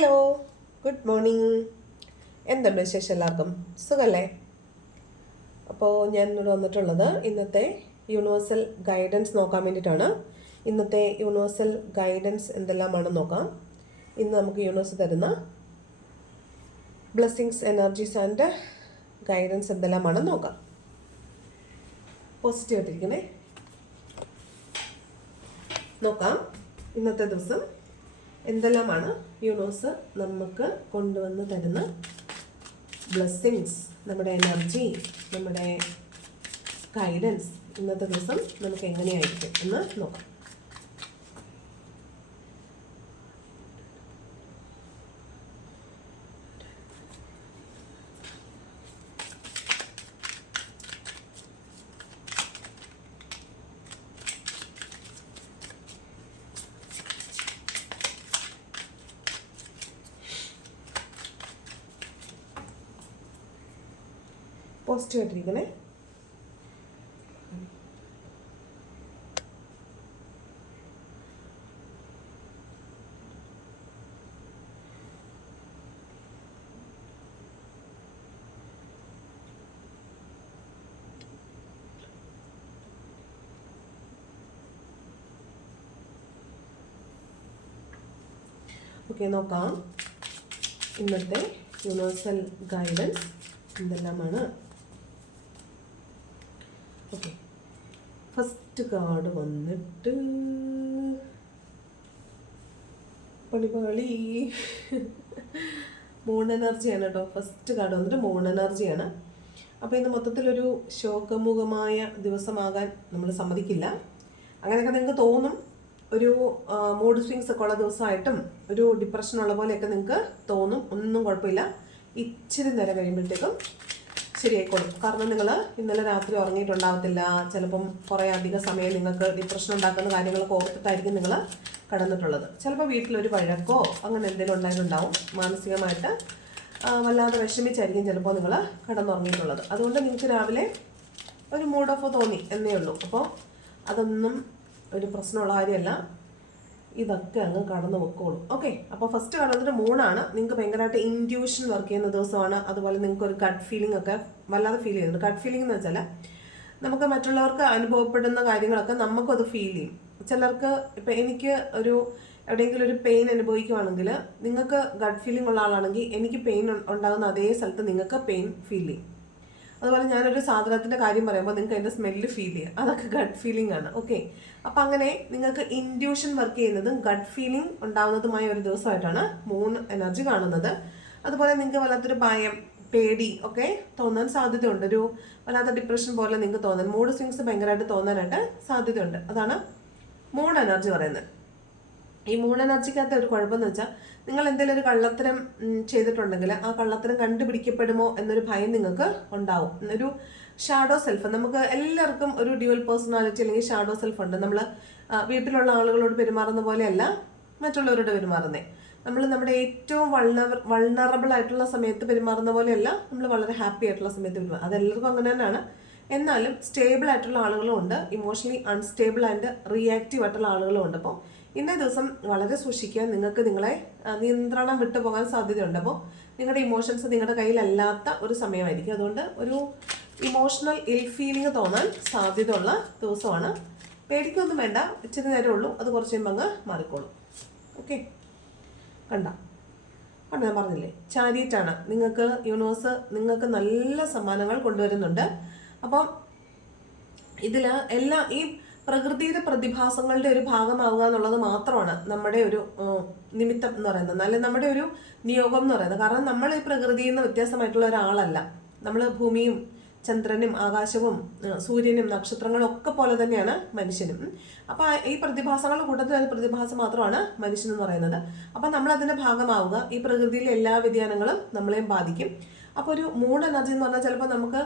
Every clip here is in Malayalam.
ഹലോ. Good morning. എന്തുണ്ട് വിശേഷം എല്ലാവർക്കും? സുഖല്ലേ? അപ്പോൾ ഞാൻ ഇവിടെ വന്നിട്ടുള്ളത് ഇന്നത്തെ യൂണിവേഴ്സൽ ഗൈഡൻസ് നോക്കാൻ വേണ്ടിയിട്ടാണ്. ഇന്നത്തെ യൂണിവേഴ്സൽ ഗൈഡൻസ് എന്തെല്ലാമാണെന്ന് നോക്കാം. ഇന്ന് നമുക്ക് യൂണിവേഴ്സ് തരുന്ന ബ്ലെസ്സിങ്സ് എനർജീസ് ആൻഡ് ഗൈഡൻസ് എന്തെല്ലാമാണെന്ന് നോക്കാം. പോസിറ്റീവ് ആയിട്ടിരിക്കണേ നോക്കാം. ഇന്നത്തെ ദിവസം എന്തെല്ലാമാണ് യൂണോസ് നമുക്ക് കൊണ്ടുവന്ന് തരുന്ന ബ്ലെസ്സിങ്സ് നമ്മുടെ എനർജി നമ്മുടെ ഗൈഡൻസ് ഇന്നത്തെ ദിവസം നമുക്ക് എങ്ങനെയായിരിക്കും എന്ന് നോക്കാം. പോസിറ്റീവ് ആയിട്ടിരിക്കണേ. ഓക്കെ നോക്കാം. ഇന്നത്തെ യൂണിവേഴ്സൽ ഗൈഡൻസ് എന്തെല്ലാമാണ്? ഓക്കെ ഫസ്റ്റ് കാർഡ് വന്നിട്ട് പണിപാളി മൂൺ എനർജിയാണ് കേട്ടോ ഫസ്റ്റ് കാർഡ് വന്നിട്ട് മൂൺ എനർജിയാണ് അപ്പോൾ ഇന്ന് മൊത്തത്തിലൊരു ശോകമുഖമായ ദിവസമാകാൻ നമ്മൾ സമ്മതിക്കില്ല. അങ്ങനെയൊക്കെ നിങ്ങൾക്ക് തോന്നും. ഒരു മൂഡ് സ്വിങ്സ് ഒക്കെ ഉള്ള ദിവസമായിട്ടും ഒരു ഡിപ്രഷൻ ഉള്ള പോലെയൊക്കെ നിങ്ങൾക്ക് തോന്നും. ഒന്നും കുഴപ്പമില്ല. ഇച്ചിരി നേരം കഴിയുമ്പോഴത്തേക്കും ശരിയായിക്കോളും. കാരണം നിങ്ങൾ ഇന്നലെ രാത്രി ഉറങ്ങിയിട്ടുണ്ടാകത്തില്ല ചിലപ്പം കുറേ അധിക സമയം നിങ്ങൾക്ക് ഡിപ്രഷൻ ഉണ്ടാക്കുന്ന കാര്യങ്ങളൊക്കെ ഓർത്തിട്ടായിരിക്കും നിങ്ങൾ കടന്നിട്ടുള്ളത്. ചിലപ്പോൾ വീട്ടിലൊരു വഴക്കോ അങ്ങനെ എന്തെങ്കിലും ഉണ്ടായിട്ടുണ്ടാവും. മാനസികമായിട്ട് വല്ലാതെ വിഷമിച്ചായിരിക്കും ചിലപ്പോൾ നിങ്ങൾ കടന്നുറങ്ങിയിട്ടുള്ളത്. അതുകൊണ്ട് നിങ്ങൾക്ക് രാവിലെ ഒരു മൂഡ് ഓഫ് തോന്നി എന്നേ ഉള്ളൂ. അപ്പോൾ അതൊന്നും ഒരു പ്രശ്നമുള്ള കാര്യമല്ല. ഇതൊക്കെ അങ്ങ് കടന്നു വെക്കോളൂ ഓക്കെ അപ്പോൾ ഫസ്റ്റ് കടന്നിട്ട് മൂണാണ്. നിങ്ങൾക്ക് ഭയങ്കരമായിട്ട് ഇൻഡ്യൂഷൻ വർക്ക് ചെയ്യുന്ന ദിവസമാണ്. അതുപോലെ നിങ്ങൾക്ക് ഒരു കട്ട് ഫീലിംഗ് ഒക്കെ വല്ലാതെ ഫീൽ ചെയ്യുന്നുണ്ട്. കട്ട് ഫീലിംഗ് എന്ന് വെച്ചാൽ നമുക്ക് മറ്റുള്ളവർക്ക് അനുഭവപ്പെടുന്ന കാര്യങ്ങളൊക്കെ നമുക്കത് ഫീൽ ചെയ്യും. ചിലർക്ക് ഇപ്പൊ എനിക്ക് ഒരു എവിടെയെങ്കിലും ഒരു പെയിൻ അനുഭവിക്കുവാണെങ്കിൽ നിങ്ങൾക്ക് ഗഡ് ഫീലിംഗ് ഉള്ള ആളാണെങ്കിൽ എനിക്ക് പെയിൻ ഉണ്ടാകുന്ന അതേ സ്ഥലത്ത് നിങ്ങൾക്ക് പെയിൻ ഫീൽ ചെയ്യും. അതുപോലെ ഞാനൊരു സാധനത്തിന്റെ കാര്യം പറയുമ്പോൾ നിങ്ങൾക്ക് അതിന്റെ സ്മെല്ല് ഫീൽ ചെയ്യാം. അതൊക്കെ ഗഡ് ഫീലിംഗ് ആണ്. ഓക്കെ അപ്പം അങ്ങനെ നിങ്ങൾക്ക് ഇൻഡ്യൂഷൻ വർക്ക് ചെയ്യുന്നതും ഗഡ് ഫീലിംഗ് ഉണ്ടാവുന്നതുമായ ഒരു ദിവസമായിട്ടാണ് മൂൺ എനർജി കാണുന്നത്. അതുപോലെ നിങ്ങൾക്ക് വല്ലാത്തൊരു ഭയം പേടി ഒക്കെ തോന്നാൻ സാധ്യതയുണ്ട്. ഒരു വല്ലാത്ത ഡിപ്രഷൻ പോലെ നിങ്ങൾക്ക് തോന്നാൻ മൂഡ് സ്വിങ്സ് ഭയങ്കരമായിട്ട് തോന്നാനായിട്ട് സാധ്യതയുണ്ട്. അതാണ് മൂൺ എനർജി പറയുന്നത്. ഈ മൂൺ എനർജിക്കകത്ത് ഒരു കുഴപ്പമെന്ന് വെച്ചാൽ നിങ്ങൾ എന്തെങ്കിലും ഒരു കള്ളത്തരം ചെയ്തിട്ടുണ്ടെങ്കിൽ ആ കള്ളത്തരം കണ്ടുപിടിക്കപ്പെടുമോ എന്നൊരു ഭയം നിങ്ങൾക്ക് ഉണ്ടാവും. ഒരു ഷാഡോ സെൽഫ് നമുക്ക് എല്ലാവർക്കും ഒരു ഡ്യുവൽ പേഴ്സണാലിറ്റി അല്ലെങ്കിൽ ഷാഡോ സെൽഫ് ഉണ്ട്. നമ്മൾ വീട്ടിലുള്ള ആളുകളോട് പെരുമാറുന്ന പോലെയല്ല മറ്റുള്ളവരോട് പെരുമാറുന്നത് നമ്മൾ നമ്മുടെ ഏറ്റവും വൾണർ വൾണറബിൾ ആയിട്ടുള്ള സമയത്ത് പെരുമാറുന്ന പോലെയല്ല നമ്മൾ വളരെ ഹാപ്പി ആയിട്ടുള്ള സമയത്ത് പെരുമാറും അതെല്ലാവർക്കും അങ്ങനെ തന്നെയാണ്. എന്നാലും സ്റ്റേബിൾ ആയിട്ടുള്ള ആളുകളും ഉണ്ട്. ഇമോഷണലി അൺസ്റ്റേബിൾ ആൻഡ് റിയാക്റ്റീവ് ആയിട്ടുള്ള ആളുകളും ഉണ്ട്. അപ്പോൾ ഇന്നേ ദിവസം വളരെ സൂക്ഷിക്കുക നിങ്ങൾക്ക് നിങ്ങളെ നിയന്ത്രണം വിട്ടു പോകാൻ സാധ്യതയുണ്ട്. അപ്പോൾ നിങ്ങളുടെ ഇമോഷൻസ് നിങ്ങളുടെ കയ്യിലല്ലാത്ത ഒരു സമയമായിരിക്കും. അതുകൊണ്ട് ഒരു ഇമോഷണൽ ഇൽ ഫീലിംഗ് തോന്നാൻ സാധ്യതയുള്ള ദിവസമാണ്. പേടിക്കൊന്നും വേണ്ട ഇച്ചിരി നേരമേ ഉള്ളൂ. അത് കുറച്ച് കഴിയുമ്പോൾ അങ്ങ് മാറിക്കോളും. ഓക്കെ കണ്ട? പണ്ട് ഞാൻ പറഞ്ഞില്ലേ? ചാരിയറ്റാണ് നിങ്ങൾക്ക് യൂണിവേഴ്സ് നിങ്ങൾക്ക് നല്ല സമ്മാനങ്ങൾ കൊണ്ടുവരുന്നുണ്ട്. അപ്പം ഇതിൽ എല്ലാ ഈ പ്രകൃതിയുടെ പ്രതിഭാസങ്ങളുടെ ഒരു ഭാഗമാവുക എന്നുള്ളത് മാത്രമാണ് നമ്മുടെ ഒരു നിമിത്തം എന്ന് പറയുന്നത്. അല്ലെങ്കിൽ നമ്മുടെ ഒരു നിയോഗം എന്ന് പറയുന്നത്. കാരണം നമ്മൾ ഈ പ്രകൃതിയിൽ നിന്ന് വ്യത്യാസമായിട്ടുള്ള ഒരാളല്ല. നമ്മൾ ഭൂമിയും ചന്ദ്രനും ആകാശവും സൂര്യനും നക്ഷത്രങ്ങളും ഒക്കെ പോലെ തന്നെയാണ് മനുഷ്യനും. അപ്പോൾ അപ്പൊ ഈ പ്രതിഭാസങ്ങളുടെ കൂട്ടത്തിൽ ഒരു പ്രതിഭാസം മാത്രമാണ് മനുഷ്യൻ എന്ന് പറയുന്നത്. അപ്പൊ നമ്മൾ അതിന്റെ ഭാഗമാവുക ഈ പ്രകൃതിയിലെ എല്ലാ വ്യതിയാനങ്ങളും നമ്മളെയും ബാധിക്കും. അപ്പോൾ ഒരു മൂഡ് എനർജി എന്ന് പറഞ്ഞാൽ ചിലപ്പോൾ നമുക്ക്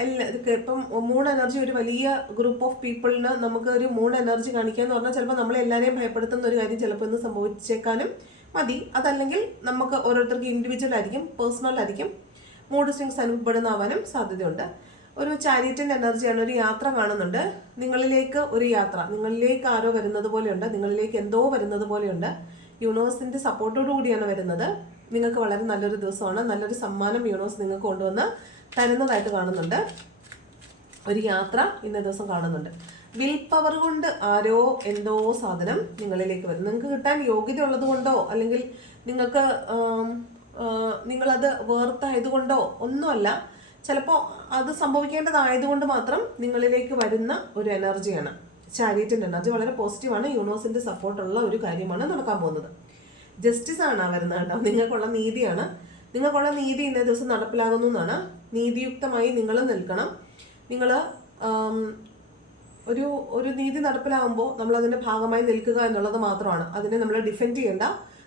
എല്ലാ ഇപ്പം മൂൺ എനർജി ഒരു വലിയ ഗ്രൂപ്പ് ഓഫ് പീപ്പിളിന് നമുക്ക് ഒരു മൂൺ എനർജി കാണിക്കുക എന്ന് പറഞ്ഞാൽ ചിലപ്പോൾ നമ്മൾ എല്ലാവരെയും ഭയപ്പെടുത്തുന്ന ഒരു കാര്യം ചിലപ്പോൾ ഇന്ന് സംഭവിച്ചേക്കാനും മതി. അതല്ലെങ്കിൽ നമുക്ക് ഓരോരുത്തർക്ക് ഇൻഡിവിജ്വൽ ആയിരിക്കും പേഴ്സണൽ ആയിരിക്കും. മൂഡ് സ്വിങ്സ് അനുഭവപ്പെടുന്നാവാനും സാധ്യതയുണ്ട്. ഒരു ചാരിറ്റിന്റെ എനർജിയാണ് ഒരു യാത്ര കാണുന്നുണ്ട്. നിങ്ങളിലേക്ക് ഒരു യാത്ര നിങ്ങളിലേക്ക് ആരോ വരുന്നത് പോലെയുണ്ട് നിങ്ങളിലേക്ക് എന്തോ വരുന്നത് പോലെയുണ്ട്. യൂണിവേഴ്സിന്റെ സപ്പോർട്ടോടു കൂടിയാണ് വരുന്നത്. നിങ്ങൾക്ക് വളരെ നല്ലൊരു ദിവസമാണ്. നല്ലൊരു സമ്മാനം യൂണിവേഴ്സ് നിങ്ങൾക്ക് കൊണ്ടുവന്ന് തരുന്നതായിട്ട് കാണുന്നുണ്ട്. ഒരു യാത്ര ഇന്നേ ദിവസം കാണുന്നുണ്ട്. വിൽ പവർ കൊണ്ട് ആരോ എന്തോ സാധനം നിങ്ങളിലേക്ക് വരും. നിങ്ങൾക്ക് കിട്ടാൻ യോഗ്യത ഉള്ളത് കൊണ്ടോ അല്ലെങ്കിൽ നിങ്ങൾക്ക് നിങ്ങളത് വേർത്തായതുകൊണ്ടോ ഒന്നുമല്ല. ചിലപ്പോൾ അത് സംഭവിക്കേണ്ടതായതുകൊണ്ട് മാത്രം നിങ്ങളിലേക്ക് വരുന്ന ഒരു എനർജിയാണ്. ചാരിറ്റിന്റെ എനർജി വളരെ പോസിറ്റീവാണ്. യൂണിവേഴ്സിന്റെ സപ്പോർട്ടുള്ള ഒരു കാര്യമാണ് നടക്കാൻ പോകുന്നത്. ജസ്റ്റിസ് ആണ് വരുന്നത് കേട്ടോ. നിങ്ങൾക്കുള്ള നീതിയാണ്. നിങ്ങൾക്കുള്ള നീതി ഇന്നേ ദിവസം നടപ്പിലാകുന്നു എന്നാണ് നീതിയുക്തമായി നിങ്ങൾ നിൽക്കണം. നിങ്ങൾ ഒരു ഒരു നീതി നടപ്പിലാകുമ്പോൾ നമ്മൾ അതിന്റെ ഭാഗമായി നിൽക്കുക എന്നുള്ളത് മാത്രമാണ്. അതിനെ നമ്മൾ ഡിഫെൻഡ് ചെയ്യേണ്ട.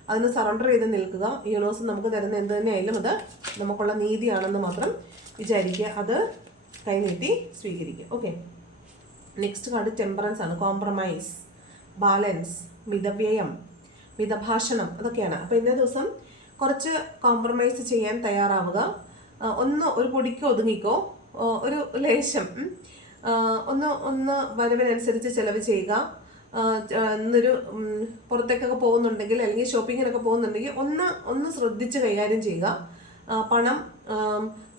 അതിന് സറണ്ടർ ചെയ്ത് നിൽക്കുക. യൂണിവേഴ്സ് നമുക്ക് തരുന്ന എന്ത് തന്നെയായാലും അത് നമുക്കുള്ള നീതിയാണെന്ന് മാത്രം വിചാരിക്കുക. അത് കൈനീട്ടി സ്വീകരിക്കുക. ഓക്കെ നെക്സ്റ്റ് കാർഡ് ടെമ്പറൻസ് ആണ്. കോംപ്രമൈസ് ബാലൻസ് മിതവ്യയം മിതഭാഷണം അതൊക്കെയാണ്. അപ്പോൾ ഇന്നേ ദിവസം കുറച്ച് കോംപ്രമൈസ് ചെയ്യാൻ തയ്യാറാവുക. ഒന്ന് ഒരു പൊടിക്ക് ഒതുങ്ങിക്കോ? ഒരു ലേശം ഒന്ന് ഒന്ന് വരവിനനുസരിച്ച് ചിലവ് ചെയ്യുക. ഇന്നൊരു പുറത്തേക്കൊക്കെ പോകുന്നുണ്ടെങ്കിൽ അല്ലെങ്കിൽ ഷോപ്പിങ്ങിനൊക്കെ പോകുന്നുണ്ടെങ്കിൽ ഒന്ന് ഒന്ന് ശ്രദ്ധിച്ച് കൈകാര്യം ചെയ്യുക. പണം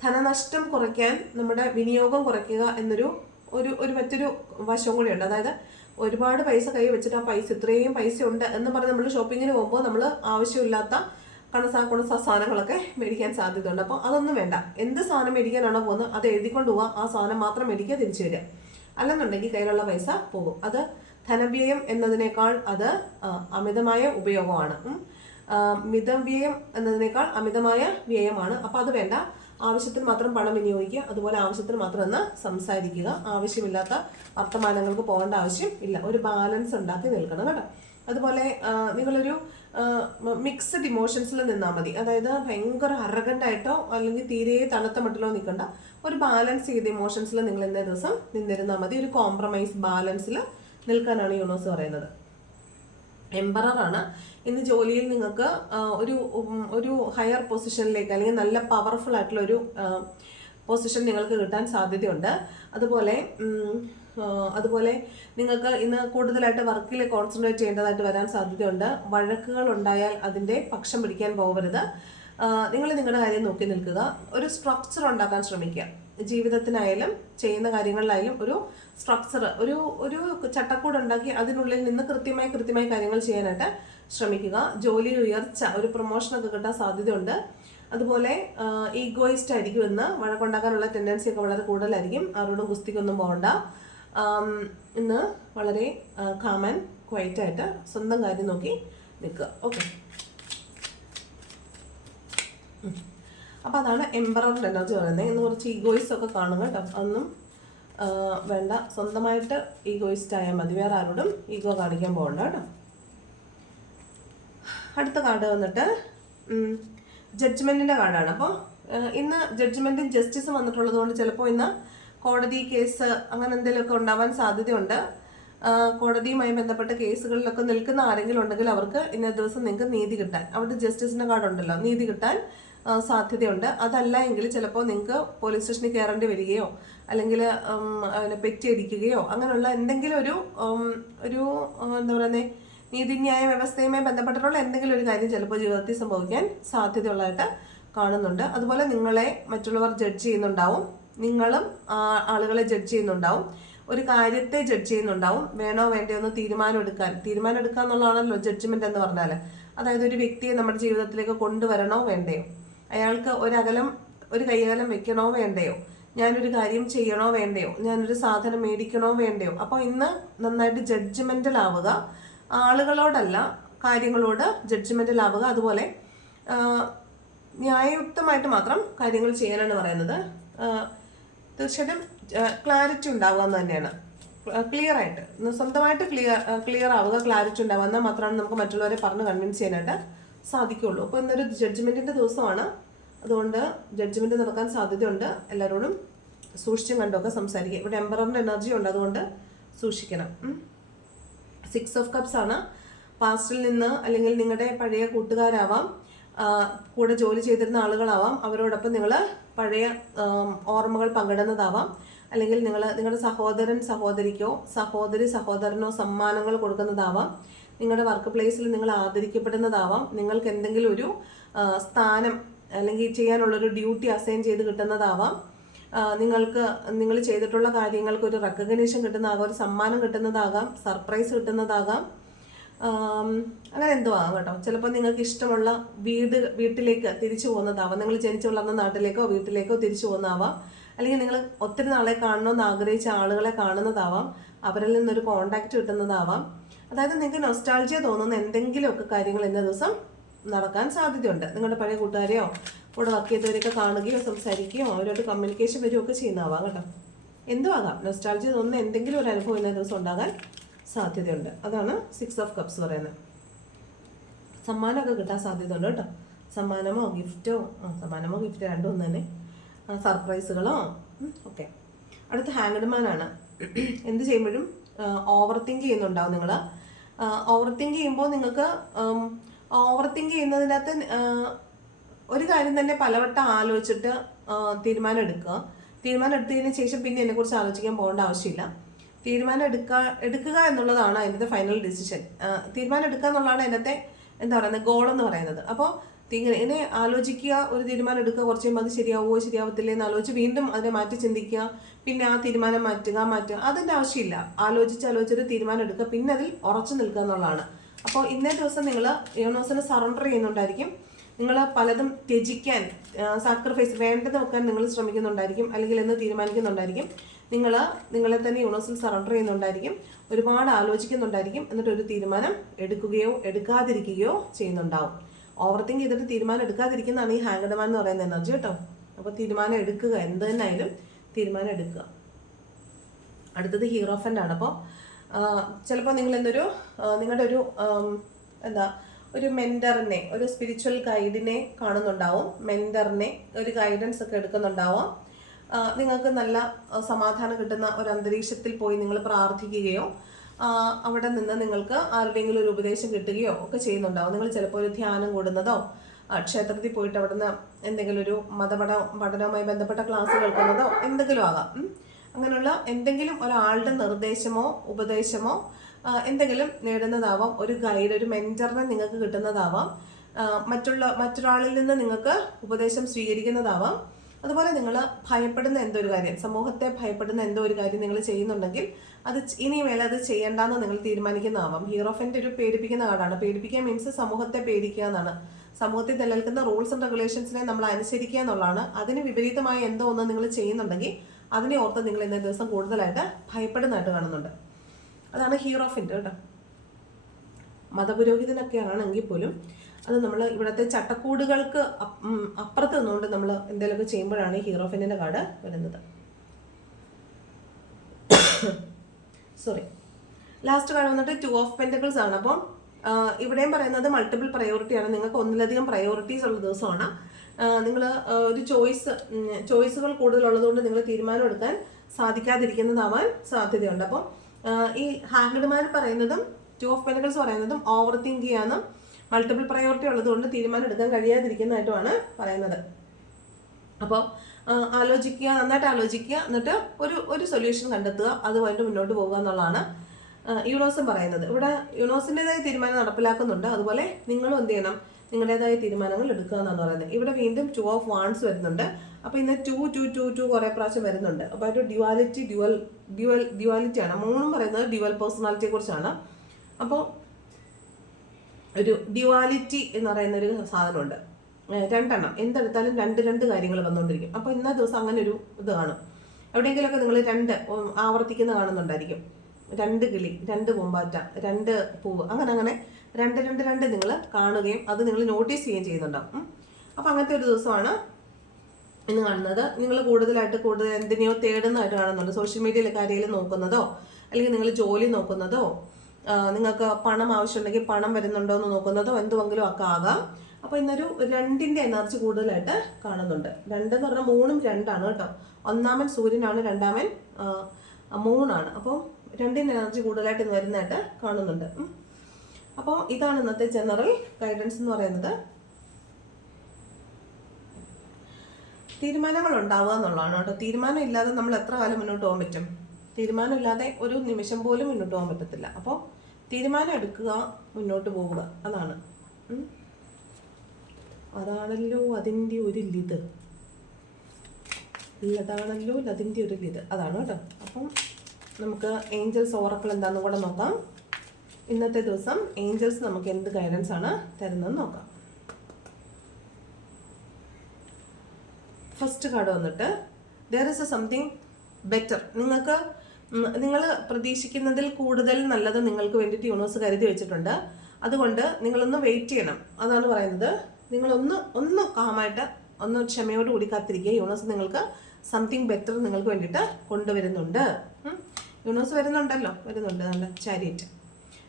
ധനനഷ്ടം കുറയ്ക്കാൻ നമ്മുടെ വിനിയോഗം കുറയ്ക്കുക എന്നൊരു ഒരു ഒരു മറ്റൊരു വശവും കൂടിയുണ്ട് അതായത് ഒരുപാട് പൈസ കൈ വെച്ചിട്ട് ആ പൈസ ഇത്രയും പൈസ ഉണ്ട് എന്ന് പറഞ്ഞ് നമ്മൾ ഷോപ്പിങ്ങിന് പോകുമ്പോൾ നമ്മൾ ആവശ്യമില്ലാത്ത കുണസ സാധനങ്ങളൊക്കെ മേടിക്കാൻ സാധ്യതയുണ്ട്. അപ്പോൾ അതൊന്നും വേണ്ട. എന്ത് സാധനം മേടിക്കാനാണോ പോകുന്നത് അത് എഴുതിക്കൊണ്ട് പോവുക ആ സാധനം മാത്രം മേടിക്കുക തിരിച്ചു വരിക. അല്ലെന്നുണ്ടെങ്കിൽ കയ്യിലുള്ള പൈസ പോകും. അത് ധനവ്യയം എന്നതിനേക്കാൾ അത് അമിതമായ ഉപയോഗമാണ്. മിതവ്യയം എന്നതിനേക്കാൾ അമിതമായ വ്യയമാണ്. അപ്പോൾ അത് വേണ്ട. ആവശ്യത്തിന് മാത്രം പണം വിനിയോഗിക്കുക. അതുപോലെ ആവശ്യത്തിന് മാത്രം ഒന്ന് സംസാരിക്കുക. ആവശ്യമില്ലാത്ത വർത്തമാനങ്ങൾക്ക് പോകേണ്ട ആവശ്യം ഇല്ല. ഒരു ബാലൻസ് ഉണ്ടാക്കി നിൽക്കണം കേട്ടോ. അതുപോലെ നിങ്ങളൊരു മിക്സഡ് ഇമോഷൻസിൽ നിന്നാൽ മതി. അതായത് ഭയങ്കര അറഗന്റായിട്ടോ അല്ലെങ്കിൽ തീരെ തണുത്ത മട്ടിലോ നിൽക്കണ്ട ഒരു ബാലൻസ് ചെയ്ത ഇമോഷൻസിൽ നിങ്ങൾ ഇന്നേ ദിവസം നിന്നിരുന്നാൽ മതി. ഒരു കോംപ്രമൈസ് ബാലൻസിൽ നിൽക്കാനാണ് യൂണോസ് പറയുന്നത്. എംബറർ ആണ്. ഇന്ന് ജോലിയിൽ നിങ്ങൾക്ക് ഒരു ഒരു ഹയർ പൊസിഷനിലേക്ക് അല്ലെങ്കിൽ നല്ല പവർഫുൾ ആയിട്ടുള്ള ഒരു പൊസിഷൻ നിങ്ങൾക്ക് കിട്ടാൻ സാധ്യതയുണ്ട്. അതുപോലെ അതുപോലെ നിങ്ങൾക്ക് ഇന്ന് കൂടുതലായിട്ട് വർക്കിൽ കോൺസെൻട്രേറ്റ് ചെയ്യേണ്ടതായിട്ട് വരാൻ സാധ്യതയുണ്ട്. വഴക്കുകൾ ഉണ്ടായാൽ അതിന്റെ പക്ഷം പിടിക്കാൻ പോകരുത്. നിങ്ങൾ നിങ്ങളുടെ കാര്യം നോക്കി നിൽക്കുക. ഒരു സ്ട്രക്ചർ ഉണ്ടാക്കാൻ ശ്രമിക്കുക. ജീവിതത്തിനായാലും ചെയ്യുന്ന കാര്യങ്ങളിലായാലും ഒരു സ്ട്രക്ചർ ഒരു ഒരു ചട്ടക്കൂട് ഉണ്ടാക്കി അതിനുള്ളിൽ നിന്ന് കൃത്യമായി കൃത്യമായി കാര്യങ്ങൾ ചെയ്യാനായിട്ട് ശ്രമിക്കുക. ജോലി ഉയർച്ച ഒരു പ്രൊമോഷൻ ഒക്കെ കിട്ടാൻ സാധ്യതയുണ്ട്. അതുപോലെ ഈഗോയിസ്റ്റ് ആയിരിക്കും ഇന്ന് വഴക്കുണ്ടാക്കാനുള്ള ടെൻഡൻസി ഒക്കെ വളരെ കൂടുതലായിരിക്കും. ആരോടും ഗുസ്തിക്കൊന്നും പോകണ്ട. ഇന്ന് വളരെ കാമൻ ക്വയറ്റായിട്ട് സ്വന്തം കാര്യം നോക്കി നിൽക്കുക. ഓക്കെ അപ്പോൾ അതാണ് എംബററിന്റെ എനർജി പറയുന്നത്. ഇന്ന് കുറച്ച് ഈഗോയിസ് ഒക്കെ കാണും കേട്ടോ. അതൊന്നും വേണ്ട. സ്വന്തമായിട്ട് ഈഗോയിസ്റ്റ് ആയാൽ മതി. വേറെ ആരോടും ഈഗോ കാണിക്കാൻ പോകണ്ട കേട്ടോ. അടുത്ത കാർഡ് വന്നിട്ട് ജഡ്ജ്മെന്റിന്റെ കാർഡാണ് അപ്പോൾ ഇന്ന് ജഡ്ജ്മെന്റും ജസ്റ്റിസും വന്നിട്ടുള്ളത് കൊണ്ട് ചിലപ്പോൾ ഇന്ന് കോടതി കേസ് അങ്ങനെ എന്തെങ്കിലുമൊക്കെ ഉണ്ടാവാൻ സാധ്യതയുണ്ട്. കോടതിയുമായി ബന്ധപ്പെട്ട കേസുകളിലൊക്കെ നിൽക്കുന്ന ആരെങ്കിലും ഉണ്ടെങ്കിൽ അവർക്ക് ഇന്ന ദിവസം നിങ്ങൾക്ക് നീതി കിട്ടാൻ അവിടെ ജസ്റ്റിസിന്റെ കാർഡ് ഉണ്ടല്ലോ നീതി കിട്ടാൻ സാധ്യതയുണ്ട്. അതല്ല എങ്കിൽ ചിലപ്പോൾ നിങ്ങൾക്ക് പോലീസ് സ്റ്റേഷനിൽ കയറേണ്ടി വരികയോ അല്ലെങ്കിൽ പെറ്റിയടിക്കുകയോ അങ്ങനെയുള്ള എന്തെങ്കിലും ഒരു ഒരു എന്താ പറയുന്നത് നീതിന്യായ വ്യവസ്ഥയുമായി ബന്ധപ്പെട്ടിട്ടുള്ള എന്തെങ്കിലും ഒരു കാര്യം ചിലപ്പോൾ ജീവിതത്തിൽ സംഭവിക്കാൻ സാധ്യതയുള്ളതായിട്ട് കാണുന്നുണ്ട്. അതുപോലെ നിങ്ങളെ മറ്റുള്ളവർ ജഡ്ജ് ചെയ്യുന്നുണ്ടാവും. നിങ്ങളും ആളുകളെ ജഡ്ജ് ചെയ്യുന്നുണ്ടാവും. ഒരു കാര്യത്തെ ജഡ്ജ് ചെയ്യുന്നുണ്ടാവും. വേണോ വേണ്ടയോ എന്ന് തീരുമാനം എടുക്കാൻ തീരുമാനം എടുക്കുക എന്നുള്ളതാണല്ലോ ജഡ്ജ്മെന്റ് എന്ന് പറഞ്ഞാൽ. അതായത് ഒരു വ്യക്തിയെ നമ്മുടെ ജീവിതത്തിലേക്ക് കൊണ്ടുവരണോ വേണ്ടയോ? അയാൾക്ക് ഒരകലം ഒരു കൈകലം വെക്കണോ വേണ്ടയോ? ഞാനൊരു കാര്യം ചെയ്യണോ വേണ്ടയോ? ഞാനൊരു സാധനം മേടിക്കണോ വേണ്ടയോ? അപ്പോൾ ഇന്ന് നന്നായിട്ട് ജഡ്ജ്മെന്റൽ ആവുക. ആളുകളോടല്ല കാര്യങ്ങളോട് ജഡ്ജ്മെന്റൽ ആവുക. അതുപോലെ ന്യായയുക്തമായിട്ട് മാത്രം കാര്യങ്ങൾ ചെയ്യാനാണ് പറയുന്നത്. തീർച്ചയായിട്ടും ക്ലാരിറ്റി ഉണ്ടാവുക എന്ന് തന്നെയാണ്. ക്ലിയർ ആയിട്ട്. സ്വന്തമായിട്ട് ക്ലിയർ ക്ലിയർ ആവുക ക്ലാരിറ്റി ഉണ്ടാവുക എന്നാൽ മാത്രമാണ് നമുക്ക് മറ്റുള്ളവരെ പറഞ്ഞ് കൺവിൻസ് ചെയ്യാനായിട്ട് സാധിക്കുള്ളൂ അപ്പോൾ ഇന്നൊരു ജഡ്ജ്മെന്റിന്റെ ദിവസമാണ്. അതുകൊണ്ട് ജഡ്ജ്മെന്റ് നടക്കാൻ സാധ്യതയുണ്ട്. എല്ലാവരോടും സൂക്ഷിച്ചും കണ്ടൊക്കെ സംസാരിക്കുക. ഇവിടെ എംബറിന്റെ എനർജി ഉണ്ട്. അതുകൊണ്ട് സൂക്ഷിക്കണം. സിക്സ് ഓഫ് കപ്സ് ആണ്. പാസ്റ്റിൽ നിന്ന് അല്ലെങ്കിൽ നിങ്ങളുടെ പഴയ കൂട്ടുകാരാവാം. കൂടെ ജോലി ചെയ്തിരുന്ന ആളുകളാവാം. അവരോടൊപ്പം നിങ്ങൾ പഴയ ഓർമ്മകൾ പങ്കിടുന്നതാവാം. അല്ലെങ്കിൽ നിങ്ങൾ നിങ്ങളുടെ സഹോദരൻ സഹോദരിക്കോ സഹോദരി സഹോദരനോ സമ്മാനങ്ങൾ കൊടുക്കുന്നതാവാം. നിങ്ങളുടെ വർക്ക് പ്ലേസിൽ നിങ്ങൾ ആദരിക്കപ്പെടുന്നതാവാം. നിങ്ങൾക്ക് എന്തെങ്കിലും ഒരു സ്ഥാനം അല്ലെങ്കിൽ ചെയ്യാനുള്ളൊരു ഡ്യൂട്ടി അസൈൻ ചെയ്ത് കിട്ടുന്നതാവാം. നിങ്ങൾക്ക് നിങ്ങൾ ചെയ്തിട്ടുള്ള കാര്യങ്ങൾക്ക് ഒരു റെക്കഗ്നേഷൻ കിട്ടുന്നതാകാം ഒരു സമ്മാനം കിട്ടുന്നതാകാം സർപ്രൈസ് കിട്ടുന്നതാകാം. അങ്ങനെ എന്തോ ആകാം കേട്ടോ. ചിലപ്പോൾ നിങ്ങൾക്ക് ഇഷ്ടമുള്ള വീട് വീട്ടിലേക്ക് തിരിച്ചു പോകുന്നതാവാം. നിങ്ങൾ ജനിച്ചു വളർന്ന നാട്ടിലേക്കോ വീട്ടിലേക്കോ തിരിച്ചു പോകുന്നതാവാം. അല്ലെങ്കിൽ നിങ്ങൾ ഒത്തിരി നാളെ കാണണമെന്ന് ആഗ്രഹിച്ച ആളുകളെ കാണുന്നതാവാം. അവരിൽ നിന്നൊരു കോണ്ടാക്റ്റ് കിട്ടുന്നതാവാം. അതായത് നിങ്ങൾക്ക് നൊസ്റ്റാൾജിയ തോന്നുന്ന എന്തെങ്കിലുമൊക്കെ കാര്യങ്ങൾ ഇന്ന ദിവസം നടക്കാൻ സാധ്യതയുണ്ട്. നിങ്ങളുടെ പഴയ കൂട്ടുകാരെയോ കൂടെ വർക്ക് ചെയ്തവരെയൊക്കെ കാണുകയോ സംസാരിക്കുകയോ അവരോട് കമ്മ്യൂണിക്കേഷൻ വരികയോ ഒക്കെ ചെയ്യുന്നതാവാം കേട്ടോ. എന്തോ ആകാം. നൊസ്റ്റാൾജിയ തോന്നുന്ന എന്തെങ്കിലും ഒരു അനുഭവം ഇന്ന ദിവസം ഉണ്ടാകാൻ സാധ്യതയുണ്ട്. അതാണ് സിക്സ് ഓഫ് കപ്സ് പറയുന്നത്. സമ്മാനമൊക്കെ കിട്ടാൻ സാധ്യത ഉണ്ട് കേട്ടോ. സമ്മാനമോ ഗിഫ്റ്റോ സമ്മാനമോ ഗിഫ്റ്റോ രണ്ടും ഒന്ന് തന്നെ. സർപ്രൈസുകളോ ഓക്കെ അടുത്ത ഹാങ്ഡ്മാനാണ് എന്ത് ചെയ്യുമ്പോഴും ഓവർ തിങ്ക് ചെയ്യുന്നുണ്ടാവും നിങ്ങൾ. ഓവർ തിങ്ക് ചെയ്യുമ്പോൾ നിങ്ങൾക്ക് ഓവർ തിങ്ക് ചെയ്യുന്നതിനകത്ത് ഒരു കാര്യം തന്നെ പലവട്ടം ആലോചിച്ചിട്ട് തീരുമാനം എടുക്കുക. തീരുമാനം എടുത്തതിന് ശേഷം പിന്നെ എന്നെക്കുറിച്ച് ആലോചിക്കാൻ പോകേണ്ട ആവശ്യമില്ല. തീരുമാനം എടുക്കുക എടുക്കുക എന്നുള്ളതാണ് അതിന്റെ ഫൈനൽ ഡിസിഷൻ തീരുമാനം എടുക്കുക എന്നുള്ളതാണ് അതിനകത്തെ എന്താ പറയുന്നത് ഗോൾ എന്ന് പറയുന്നത്. അപ്പോൾ ഇങ്ങനെ ആലോചിക്കുക ഒരു തീരുമാനം എടുക്കുക കുറച്ച് കഴിയുമ്പോൾ അത് ശരിയാവുമോ ശരിയാവത്തില്ലേ എന്ന് ആലോചിച്ച് വീണ്ടും അതിനെ മാറ്റി ചിന്തിക്കുക. പിന്നെ ആ തീരുമാനം മാറ്റുക മാറ്റുക. അതിന്റെ ആവശ്യമില്ല. ആലോചിച്ച് ആലോചിച്ചൊരു തീരുമാനം എടുക്കുക പിന്നെ അതിൽ ഉറച്ചു നിൽക്കുക എന്നുള്ളതാണ്. അപ്പോൾ ഇന്നേ ദിവസം നിങ്ങൾ യൂണിവേഴ്സിന് സറണ്ടർ ചെയ്യുന്നുണ്ടായിരിക്കും. നിങ്ങൾ പലതും ത്യജിക്കാൻ സാക്രിഫൈസ് വേണ്ടത് വെക്കാൻ നിങ്ങൾ ശ്രമിക്കുന്നുണ്ടായിരിക്കും. അല്ലെങ്കിൽ എന്ന് തീരുമാനിക്കുന്നുണ്ടായിരിക്കും. നിങ്ങൾ നിങ്ങളെ തന്നെ യൂണിവേഴ്സിൽ സറണ്ടർ ചെയ്യുന്നുണ്ടായിരിക്കും. ഒരുപാട് ആലോചിക്കുന്നുണ്ടായിരിക്കും. എന്നിട്ട് ഒരു തീരുമാനം എടുക്കുകയോ എടുക്കാതിരിക്കുകയോ ചെയ്യുന്നുണ്ടാവും. ഓവർ തിങ്ക് ചെയ്തിട്ട് തീരുമാനം എടുക്കാതിരിക്കുന്നതാണ് ഈ ഹാങ്കഡമാൻ എന്ന് പറയുന്ന എനർജി കേട്ടോ. അപ്പോൾ തീരുമാനം എടുക്കുക. എന്ത് തന്നെയായാലും തീരുമാനം എടുക്കുക. അടുത്തത് ഹീറോഫന്റ് ആണ്. അപ്പോൾ ചിലപ്പോൾ നിങ്ങൾ എന്തൊരു നിങ്ങളുടെ ഒരു എന്താ ഒരു മെന്ററിനെ ഒരു സ്പിരിച്വൽ ഗൈഡിനെ കാണുന്നുണ്ടാവും. മെന്ററിനെ ഒരു ഗൈഡൻസ് ഒക്കെ എടുക്കുന്നുണ്ടാവാം. നിങ്ങൾക്ക് നല്ല സമാധാനം കിട്ടുന്ന ഒരു അന്തരീക്ഷത്തിൽ പോയി നിങ്ങൾ പ്രാർത്ഥിക്കുകയോ അവിടെ നിന്ന് നിങ്ങൾക്ക് ആരുടെയെങ്കിലും ഒരു ഉപദേശം കിട്ടുകയോ ഒക്കെ ചെയ്യുന്നുണ്ടാവും. നിങ്ങൾ ചിലപ്പോൾ ഒരു ധ്യാനം കൂടുന്നതോ ക്ഷേത്രത്തിൽ പോയിട്ട് അവിടുന്ന് എന്തെങ്കിലും ഒരു മതപഠ പഠനവുമായി ബന്ധപ്പെട്ട ക്ലാസ് കേൾക്കുന്നതോ എന്തെങ്കിലും ആകാം. അങ്ങനെയുള്ള എന്തെങ്കിലും ഒരാളുടെ നിർദ്ദേശമോ ഉപദേശമോ എന്തെങ്കിലും നേടുന്നതാവാം. ഒരു ഗൈഡ് ഒരു മെന്ററിനെ നിങ്ങൾക്ക് കിട്ടുന്നതാവാം. മറ്റുള്ള മറ്റൊരാളിൽ നിന്ന് നിങ്ങൾക്ക് ഉപദേശം സ്വീകരിക്കുന്നതാവാം. അതുപോലെ നിങ്ങൾ ഭയപ്പെടുന്ന എന്തോ ഒരു കാര്യം? സമൂഹത്തെ ഭയപ്പെടുന്ന എന്തോ ഒരു കാര്യം നിങ്ങൾ ചെയ്യുന്നുണ്ടെങ്കിൽ അത് ഇനി മേലെ അത് ചെയ്യേണ്ടെന്ന് നിങ്ങൾ തീരുമാനിക്കുന്നതാവാം ഹീറോഫന്റെ ഒരു പേടിപ്പിക്കുന്ന കാർഡാണ് പേടിപ്പിക്കുക മീൻസ് സമൂഹത്തെ പേടിക്കുക എന്നാണ്. സമൂഹത്തിൽ നിലനിൽക്കുന്ന റൂൾസ് ആൻഡ് റെഗുലേഷൻസിനെ നമ്മൾ അനുസരിക്കുക എന്നുള്ളതാണ്. അതിന് വിപരീതമായ എന്തോ ഒന്ന് നിങ്ങൾ ചെയ്യുന്നുണ്ടെങ്കിൽ അതിനെ ഓർത്ത് നിങ്ങൾ ഇന്നേ ദിവസം കൂടുതലായിട്ട് ഭയപ്പെടുന്നതായിട്ട് കാണുന്നുണ്ട്. അതാണ് ഹീറോഫിന്റെ കേട്ടോ. മതപുരോഹിതനൊക്കെ ആണെങ്കിൽ പോലും അത് നമ്മൾ ഇവിടുത്തെ ചട്ടക്കൂടുകൾക്ക് അപ്പ്- അപ്പുറത്ത് നിന്നുകൊണ്ട് നമ്മൾ എന്തെങ്കിലുമൊക്കെ ചെയ്യുമ്പോഴാണ് ഈ ഹീറോഫിന്റെ കാർഡ് വരുന്നത്. സോറി ലാസ്റ്റ് കാർഡ് വന്നിട്ട് ടു ഓഫ് പെന്റക്കിൾസ് ആണ്. അപ്പം ഇവിടെയും പറയുന്നത് മൾട്ടിപ്പിൾ പ്രയോറിറ്റി ആണ്. നിങ്ങൾക്ക് ഒന്നിലധികം പ്രയോറിറ്റീസ് ഉള്ള ദിവസമാണ്. നിങ്ങൾ ഒരു ചോയ്സ് ചോയ്സുകൾ കൂടുതലുള്ളതുകൊണ്ട് നിങ്ങൾ തീരുമാനം എടുക്കാൻ സാധിക്കാതിരിക്കുന്നതാവാൻ സാധ്യതയുണ്ട്. അപ്പം ഈ ഹാങ്ഡ്മാൻ പറയുന്നതും ടു ഓഫ് പെന്റക്കിൾസ് പറയുന്നതും ഓവർ തിങ്ക് ചെയ്യാനും മൾട്ടിപ്പിൾ പ്രയോറിറ്റി ഉള്ളതുകൊണ്ട് തീരുമാനം എടുക്കാൻ കഴിയാതിരിക്കുന്നതായിട്ടുമാണ് പറയുന്നത്. അപ്പോൾ ആലോചിക്കുക നന്നായിട്ട് ആലോചിക്കുക എന്നിട്ട് ഒരു ഒരു സൊല്യൂഷൻ കണ്ടെത്തുക അതുമായിട്ട് മുന്നോട്ട് പോകുക എന്നുള്ളതാണ് യൂണോസും പറയുന്നത്. ഇവിടെ യൂണോസിന്റെതായ തീരുമാനം നടപ്പിലാക്കുന്നുണ്ട്. അതുപോലെ നിങ്ങളും എന്ത് ചെയ്യണം? നിങ്ങളുടേതായ തീരുമാനങ്ങൾ എടുക്കുക എന്നാണ് പറയുന്നത്. ഇവിടെ വീണ്ടും ടു ഓഫ് വാൺസ് വരുന്നുണ്ട്. അപ്പോൾ ഇന്ന് ടു ടു ടു ടു കുറേ പ്രാവശ്യം വരുന്നുണ്ട്. അപ്പോൾ ഒരു ഡ്യുവാലിറ്റി ഡ്യുവൽ ഡ്യുവൽ ഡ്യുവാലിറ്റിയാണ് മൂന്നും പറയുന്നത് ഡ്യുവൽ പേഴ്സണാലിറ്റിയെ കുറിച്ചാണ് അപ്പോൾ ഒരു ഡ്യുവാലിറ്റി എന്ന് പറയുന്ന ഒരു സാധനമുണ്ട് രണ്ടെണ്ണം. എന്തെടുത്താലും രണ്ട് രണ്ട് കാര്യങ്ങൾ വന്നുകൊണ്ടിരിക്കും അപ്പോൾ ഇന്ന ദിവസം അങ്ങനെ ഒരു ഇത് കാണും. എവിടെയെങ്കിലുമൊക്കെ നിങ്ങൾ രണ്ട് ആവർത്തിക്കുന്ന കാണുന്നുണ്ടായിരിക്കും. രണ്ട് കിളി രണ്ട് പൂമ്പാറ്റ രണ്ട് പൂവ് അങ്ങനെ അങ്ങനെ രണ്ട് രണ്ട് രണ്ട് നിങ്ങൾ കാണുകയും അത് നിങ്ങൾ നോട്ടീസ് ചെയ്യുകയും ചെയ്യുന്നുണ്ടാവും. അപ്പോൾ അങ്ങനത്തെ ഒരു ദിവസമാണ് ഇന്ന് കാണുന്നത്. നിങ്ങൾ കൂടുതലായിട്ട് കൂടുതൽ എന്തിനെയോ തേടുന്നതായിട്ട് കാണുന്നുണ്ട്. സോഷ്യൽ മീഡിയയിലൊക്കെ ആരെങ്കിലും നോക്കുന്നതോ അല്ലെങ്കിൽ നിങ്ങൾ ജോലി നോക്കുന്നതോ നിങ്ങൾക്ക് പണം ആവശ്യമുണ്ടെങ്കിൽ പണം വരുന്നുണ്ടോ എന്ന് നോക്കുന്നതോ എന്തുമെങ്കിലും ഒക്കെ ആകാം. അപ്പോൾ ഇന്നൊരു രണ്ടിന്റെ എനർജി കൂടുതലായിട്ട് കാണുന്നുണ്ട്. രണ്ട് എന്ന് പറഞ്ഞാൽ മൂന്നും രണ്ടാണ് കേട്ടോ. ഒന്നാമൻ സൂര്യനാണ് രണ്ടാമൻ മൂന്നാണ് അപ്പോൾ രണ്ടിന്റെ എനർജി കൂടുതലായിട്ട് ഇന്ന് വരുന്നതായിട്ട് കാണുന്നുണ്ട്. അപ്പോൾ ഇതാണ് ഇന്നത്തെ ജനറൽ ഗൈഡൻസ് എന്ന് പറയുന്നത്. തീരുമാനങ്ങൾ ഉണ്ടാവുക എന്നുള്ളതാണ് കേട്ടോ. തീരുമാനം ഇല്ലാതെ നമ്മൾ എത്ര കാലം മുന്നോട്ട് പോകാൻ പറ്റും? തീരുമാനം ഇല്ലാതെ ഒരു നിമിഷം പോലും മുന്നോട്ട് പോകാൻ പറ്റത്തില്ല. അപ്പോൾ തീരുമാനം എടുക്കുക മുന്നോട്ട് പോവുക അതാണ്. അതാണല്ലോ അതിന്റെ ഒരു ലിത്. അതാണല്ലോ അതിന്റെ ഒരു ലിത്. അതാണ് കേട്ടോ. അപ്പം നമുക്ക് ഏഞ്ചൽസ് ഓറക്കൾ എന്താണെന്ന് കൂടെ നോക്കാം. ഇന്നത്തെ ദിവസം ഏഞ്ചൽസ് നമുക്ക് എന്ത് ഗൈഡൻസ് ആണ് തരുന്നതെന്ന് നോക്കാം. ഫസ്റ്റ് കാർഡ് വന്നിട്ട് there is a something better നിങ്ങൾക്ക് നിങ്ങൾ പ്രതീക്ഷിക്കുന്നതിൽ കൂടുതൽ നല്ലത് നിങ്ങൾക്ക് വേണ്ടിയിട്ട് യൂണിവേഴ്സ് കരുതി വെച്ചിട്ടുണ്ട്. അതുകൊണ്ട് നിങ്ങളൊന്ന് വെയിറ്റ് ചെയ്യണം. അതാണ് പറയുന്നത്. നിങ്ങളൊന്ന് ഒന്ന് കാമായിട്ട് ഒന്ന് ക്ഷമയോട് കൂടി കാത്തിരിക്കുക. യൂണിവേഴ്സ് നിങ്ങൾക്ക് സംതിങ് ബെറ്റർ നിങ്ങൾക്ക് വേണ്ടിയിട്ട് കൊണ്ടുവരുന്നുണ്ട്. യൂണിവേഴ്സ് വരുന്നുണ്ടല്ലോ. വരുന്നുണ്ട്. നല്ല ചാരിയറ്റ്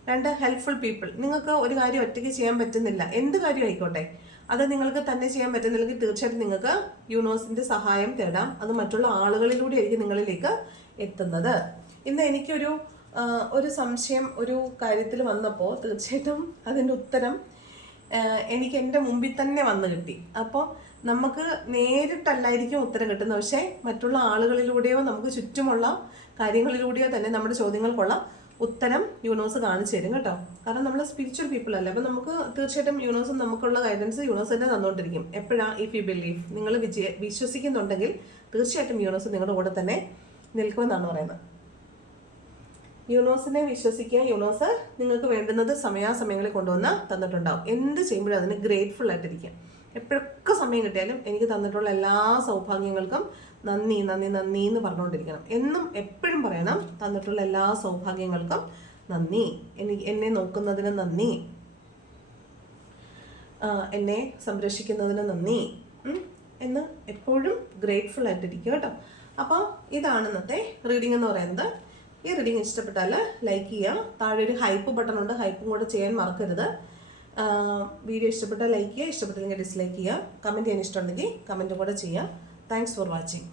രണ്ട് ഹെൽപ്ഫുൾ പീപ്പിൾ നിങ്ങൾക്ക് ഒരു കാര്യം ഒറ്റയ്ക്ക് ചെയ്യാൻ പറ്റുന്നില്ല. എന്ത് കാര്യം ആയിക്കോട്ടെ? അത് നിങ്ങൾക്ക് തന്നെ ചെയ്യാൻ പറ്റുന്നില്ലെങ്കിൽ തീർച്ചയായിട്ടും നിങ്ങൾക്ക് യൂണിവേഴ്സിന്റെ സഹായം തേടാം. അത് മറ്റുള്ള ആളുകളിലൂടെ ആയിരിക്കും നിങ്ങളിലേക്ക് എത്തുന്നത്. ഇന്ന് എനിക്കൊരു ഒരു സംശയം ഒരു കാര്യത്തിൽ വന്നപ്പോൾ തീർച്ചയായിട്ടും അതിന്റെ ഉത്തരം എനിക്ക് എന്റെ മുമ്പിൽ തന്നെ വന്നു കിട്ടി. അപ്പോൾ നമുക്ക് നേരിട്ടല്ലായിരിക്കും ഉത്തരം കിട്ടുന്നത്. പക്ഷേ മറ്റുള്ള ആളുകളിലൂടെയോ നമുക്ക് ചുറ്റുമുള്ള കാര്യങ്ങളിലൂടെയോ തന്നെ നമ്മുടെ ചോദ്യങ്ങൾക്കുള്ള ഉത്തരം യൂണിവേഴ്സ് കാണിച്ചു തരും കേട്ടോ. കാരണം നമ്മൾ സ്പിരിച്വൽ പീപ്പിൾ അല്ലേ? അപ്പം നമുക്ക് തീർച്ചയായിട്ടും യൂണിവേഴ്സ് നമുക്കുള്ള ഗൈഡൻസ് യൂണിവേഴ്സ് തന്നെ തന്നുകൊണ്ടിരിക്കും. എപ്പോഴാണ് ഇഫ് യു ബിലീവ് നിങ്ങൾ വിജയ വിശ്വസിക്കുന്നുണ്ടെങ്കിൽ തീർച്ചയായിട്ടും യൂണിവേഴ്സ് നിങ്ങളുടെ കൂടെ തന്നെ നിൽക്കുമെന്നാണ് പറയുന്നത്. യൂണോസിനെ വിശ്വസിക്കുക യൂണോസ് നിങ്ങൾക്ക് വേണ്ടുന്നത് സമയാസമയങ്ങളിൽ കൊണ്ടുവന്ന് തന്നിട്ടുണ്ടാവും. എന്ത് ചെയ്യുമ്പോഴും അതിന് ഗ്രേറ്റ്ഫുൾ ആയിട്ടിരിക്കുക. എപ്പോഴൊക്കെ സമയം കിട്ടിയാലും എനിക്ക് തന്നിട്ടുള്ള എല്ലാ സൗഭാഗ്യങ്ങൾക്കും നന്ദി നന്ദി നന്ദി എന്ന് പറഞ്ഞുകൊണ്ടിരിക്കണം. എന്നും എപ്പോഴും പറയണം തന്നിട്ടുള്ള എല്ലാ സൗഭാഗ്യങ്ങൾക്കും നന്ദി. എനിക്ക് എന്നെ നോക്കുന്നതിന് നന്ദി. എന്നെ സംരക്ഷിക്കുന്നതിന് നന്ദി. എന്ന് എപ്പോഴും ഗ്രേറ്റ്ഫുൾ ആയിട്ടിരിക്കുക കേട്ടോ. അപ്പോൾ ഇതാണ് ഇന്നത്തെ റീഡിംഗ് എന്ന് പറയുന്നത്. ഈ റീഡിംഗ് ഇഷ്ടപ്പെട്ടാൽ ലൈക്ക് ചെയ്യുക. താഴെ ഒരു ഹൈപ്പ് ബട്ടൺ ഉണ്ട്. ഹൈപ്പും കൂടെ ചെയ്യാൻ മറക്കരുത്. വീഡിയോ ഇഷ്ടപ്പെട്ടാൽ ലൈക്ക് ചെയ്യുക. ഇഷ്ടപ്പെട്ടില്ലെങ്കിൽ ഡിസ്ലൈക്ക് ചെയ്യുക. കമന്റ് ചെയ്യാൻ ഇഷ്ടമുണ്ടെങ്കിൽ കമന്റും കൂടെ ചെയ്യുക. Thanks for watching